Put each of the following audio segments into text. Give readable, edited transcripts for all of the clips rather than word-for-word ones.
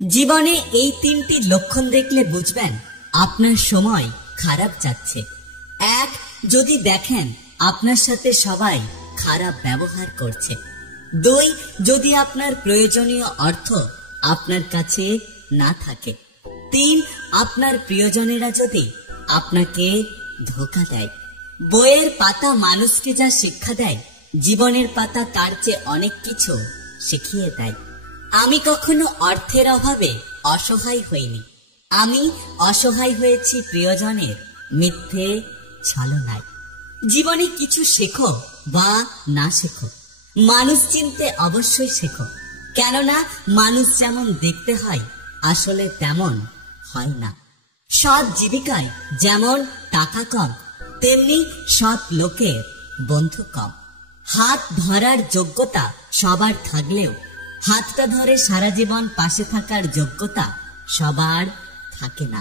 জীবনে এই তিনটি লক্ষণ দেখলে বুঝবেন আপনার সময় খারাপ যাচ্ছে। এক, যদি দেখেন আপনার সাথে সবাই খারাপ ব্যবহার করছে। দুই, যদি আপনার প্রয়োজনীয় অর্থ আপনার কাছে না থাকে। তিন, আপনার প্রিয়জনেরা যদি আপনাকে ধোঁকা দেয়। বইয়ের পাতা মানুষকে যা শিক্ষা দেয়, জীবনের পাতা তার চেয়ে অনেক কিছু শিখিয়ে দেয়। আমি কখনো অর্থের অভাবে অসহায় হইনি। আমি অসহায় হয়েছি প্রিয়জনের মিথ্যে ছলনায়। জীবনে কিছু শেখো বা না শেখো, মানুষ চিনতে অবশ্যই শেখো। কেননা মানুষ যেমন দেখতে হয় আসলে তেমন হয় না। সৎ জীবিকায় যেমন টাকা কম, তেমনি সৎ লোকের বন্ধু কম। হাত ধরার যোগ্যতা সবার থাকলেও হাতটা ধরে সারা জীবন পাশে থাকার যোগ্যতা সবার থাকে না।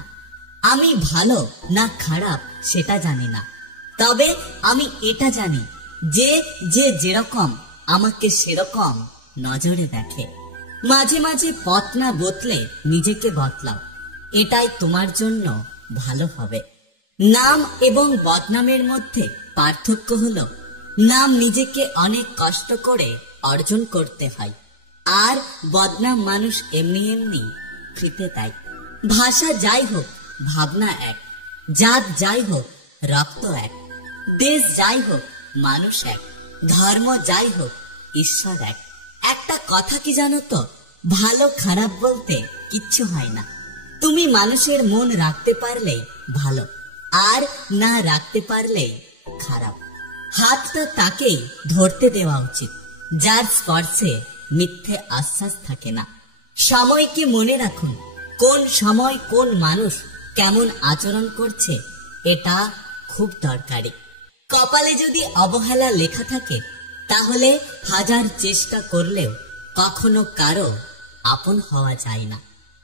আমি ভালো না খারাপ সেটা জানি না, তবে আমি এটা জানি যে যে যেরকম আমাকে সেরকম নজরে দেখে। মাঝে মাঝে পথ না বদলে নিজেকে বদলাও, এটাই তোমার জন্য ভালো হবে। নাম এবং বদনামের মধ্যে পার্থক্য হলো, নাম নিজেকে অনেক কষ্ট করে অর্জন করতে হয়, আর বদনাম মানুষ এমনি এমনি ফ্রিতে দেয়। ভাষা যাই হোক ভাবনা এক, জাত যাই হোক রক্ত এক, দেশ যাই হোক মানুষ এক, ধর্ম যাই হোক ঈশ্বর এক। একটা কথা কি জানো তো, ভালো খারাপ বলতে কিচ্ছু হয় না। তুমি মানুষের মন রাখতে পারলেই ভালো, আর না রাখতে পারলেই খারাপ। হাতটা তাকেই ধরতে দেওয়া উচিত যার স্পর্শে মিথ্যে আশ্বাস থাকে না। সময়কে মনে রাখুন, কোন সময় কোন মানুষ কেমন আচরণ করছে এটা খুব দরকারি। কপালে যদি অবহেলা লেখা থাকে তাহলে হাজার চেষ্টা করলেও কখনো কারো আপন হওয়া যায় না।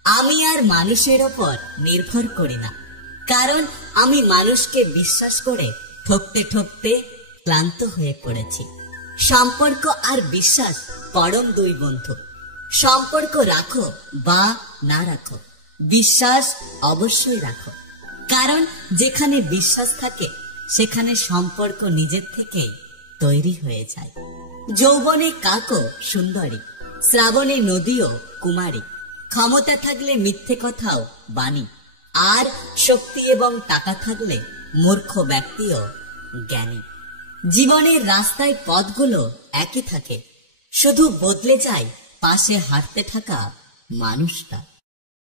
আমি আর মানুষের ওপর নির্ভর করি না, কারণ আমি মানুষকে বিশ্বাস করে ঠকতে ঠকতে ক্লান্ত হয়ে পড়েছি। সম্পর্ক আর বিশ্বাস পরম দুই বন্ধু। সম্পর্ক রাখো বা না রাখো, বিশ্বাস অবশ্যই রাখো, কারণ যেখানে বিশ্বাস থাকে সেখানে সম্পর্ক নিজের থেকেই তৈরি হয়ে যায়। যৌবনে কাকও সুন্দরী, শ্রাবণে নদীও কুমারী। ক্ষমতা থাকলে মিথ্যে কথাও বাণী, আর শক্তি এবং টাকা থাকলে মূর্খ ব্যক্তিও জ্ঞানী। জীবনের রাস্তায় পথগুলো একই থাকে, শুধু বদলে যায় পাশে হাঁটতে থাকা মানুষটা।